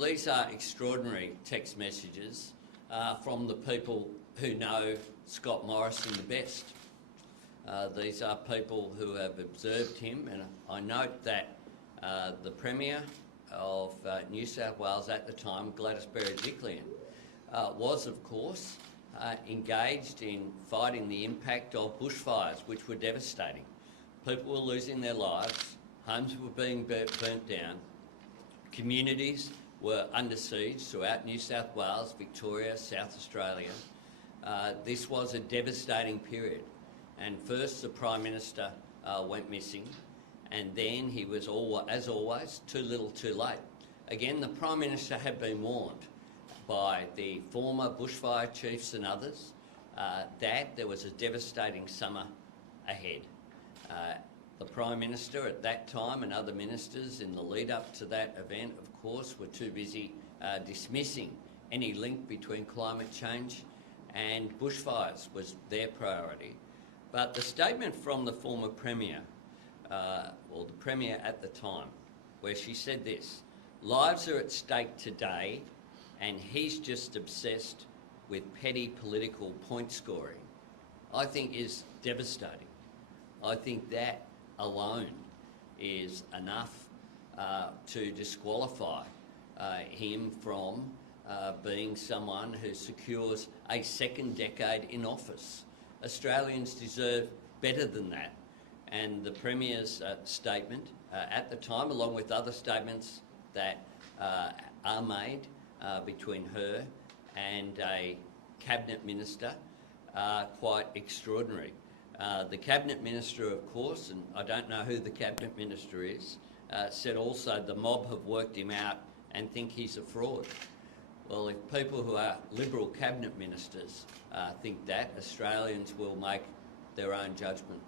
These are extraordinary text messages from the people who know Scott Morrison the best. These are people who have observed him, and I note that the Premier of New South Wales at the time, Gladys Berejiklian, was, of course, engaged in fighting the impact of bushfires, which were devastating. People were losing their lives, homes were being burnt down, communities were under siege throughout New South Wales, Victoria, South Australia. This was a devastating period. And first the Prime Minister went missing, and then he was, as always, too little too late. Again, the Prime Minister had been warned by the former bushfire chiefs and others that there was a devastating summer ahead. The Prime Minister at that time and other ministers in the lead up to that event, of course, were too busy dismissing any link between climate change and bushfires was their priority. But the statement from the former Premier, or the Premier at the time, where she said this: "Lives are at stake today and he's just obsessed with petty political point scoring," I think is devastating. I think that alone is enough to disqualify him from being someone who secures a second decade in office. Australians deserve better than that, and the Premier's statement at the time, along with other statements that are made between her and a Cabinet Minister, are quite extraordinary. The Cabinet Minister, of course, and I don't know who the Cabinet Minister is, said also the mob have worked him out and think he's a fraud. Well, if people who are Liberal Cabinet Ministers think that, Australians will make their own judgment.